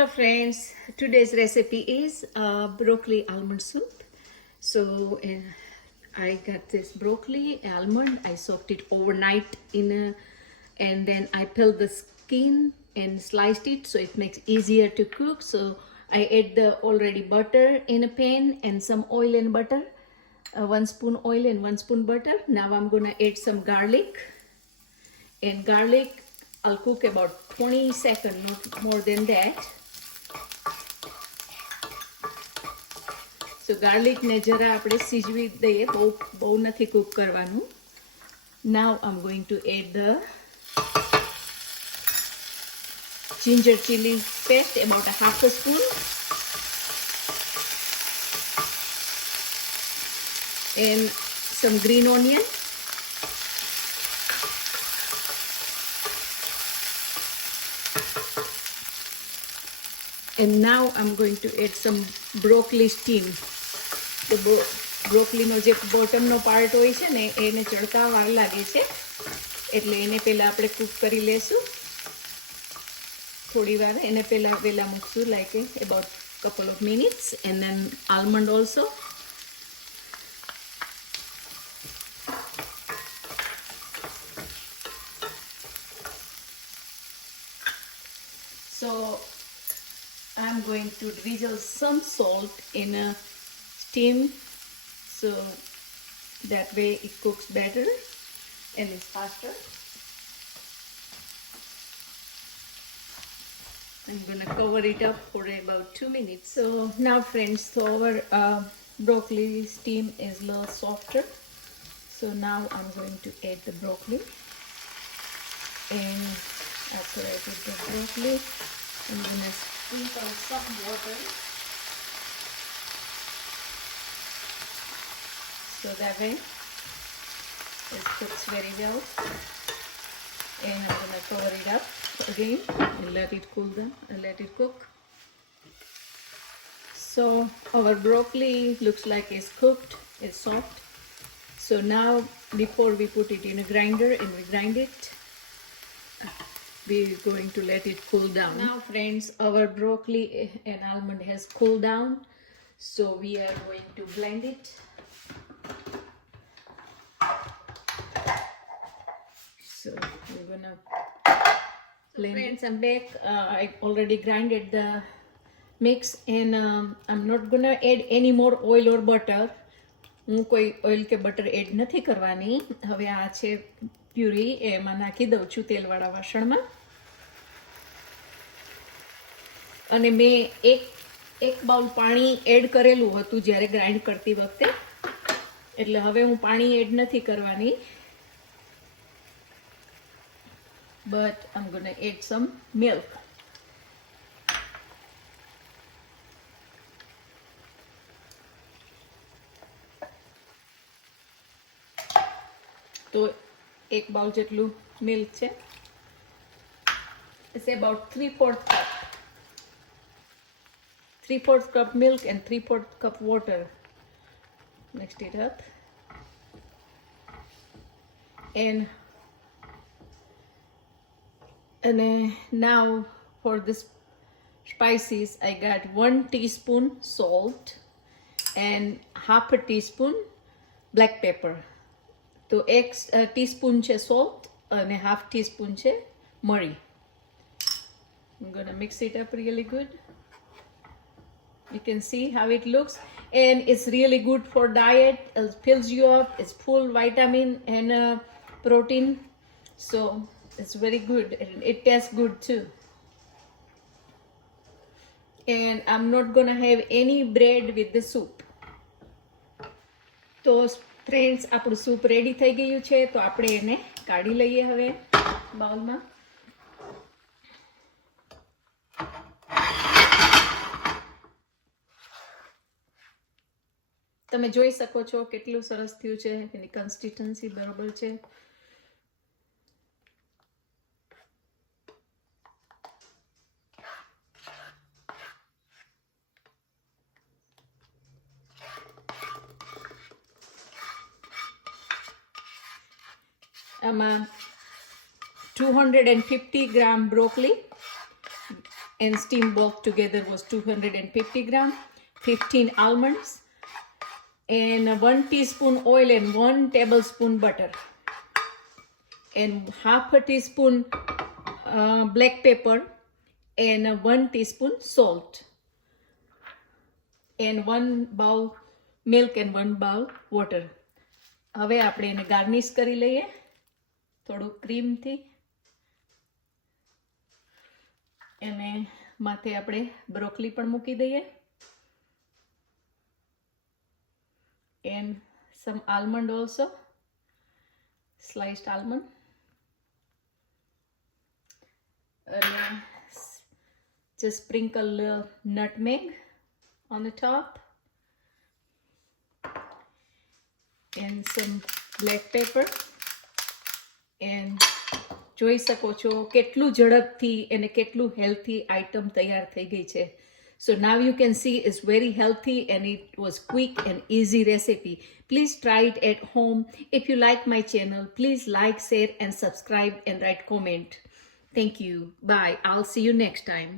Hello friends, today's recipe is broccoli almond soup. So I got this broccoli almond. I soaked it overnight and then I peeled the skin and sliced it so it makes easier to cook. So I add the already butter in a pan and some oil and butter, 1 spoon oil and 1 spoon butter. Now I'm gonna add some garlic. And garlic I'll cook about 20 seconds, not more than that. So garlic ને જરા આપણે સિજવી દઈએ, બહુ નથી cook કરવાનું. Now I'm going to add the ginger chili paste, about a half a spoon. And some green onion. And now I'm going to add some broccoli steam. The broccoli નો જે bottom નો part હોય છે ને એને ચડતા વાર લાગે છે એટલે એને પહેલા આપણે કૂક કરી લેશું થોડી વાર એને પહેલા વેલા મૂકશું like about couple of minutes. And then almond also. So I'm going to drizzle some salt in a steam so that way it cooks better and is faster. I'm going to cover it up for about 2 minutes. So now friends, so our broccoli steam is a little softer. So now I'm going to add the broccoli. And after I put the broccoli, I'm going to sprinkle some water so that way it cooks very well. And I'm going to cover it up again and let it cool down and let it cook. So our broccoli looks like it's cooked, it's soft. So now before we put it in a grinder and we grind it, we're going to let it cool down. Now friends, our broccoli and almond has cooled down, so we are going to blend it. So we're gonna blend. So friends, I'm back. I already grinded the mix and I'm not gonna add any more oil or butter. હું કોઈ oil કે butter add નથી કરવાની. હવે આ છે puree એમાં નાખી દઉં છું તેલવાળા વાસણમાં. અને મેં એક બાઉલ પાણી એડ કરેલું હતું જ્યારે ગ્રાઇન્ડ કરતી વખતે, એટલે હવે હું પાણી એડ નથી કરવાની. But I'm gonna add some milk. તો એક બાઉલ જેટલું મિલ્ક છે. It's about 3/4 cup. 3/4 cup milk and 3/4 cup water. Mix it up. And now for the spices, I got 1 teaspoon salt and half a teaspoon black pepper. તો 1 teaspoon છે salt and half teaspoon છે murray. I'm gonna mix it up really good. You can see how it looks, and it's really good for diet. It fills you up. It's full vitamin and protein, so it's very good. It tastes good too. And I'm not gonna have any bread with the soup. તો friends, આપણું soup ready થઈ ગયું છે, તો આપણે એને કાઢી લઈએ હવે બાઉલમાં. તમે જોઈ શકો છો કેટલું સરસ થયું છે, એની કન્સિસ્ટન્સી બરાબર છે. આમાં 250 ગ્રામ broccoli and steam both together was 250 gram, 15 almonds, and 1 teaspoon oil and 1 tablespoon butter, and half a teaspoon black pepper, and 1 teaspoon salt, and 1 bowl milk and 1 bowl water. હવે આપણે એને ગાર્નિશ કરી લઈએ થોડું ક્રીમથી, એને માથે આપણે બ્રોકલી પણ મૂકી દઈએ, and some almond also, sliced almond, and just sprinkle a little nutmeg on the top, and some black pepper. And જોઈ શકો છો કેટલું ઝડપથી અને કેટલું હેલ્થી આઇટમ તૈયાર થઈ ગઈ છે. So now you can see it's very healthy and it was quick and easy recipe. Please try it at home. If you like my channel, please like, share and subscribe and write comment. Thank you. Bye. I'll see you next time.